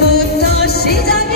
Buddha, Shida.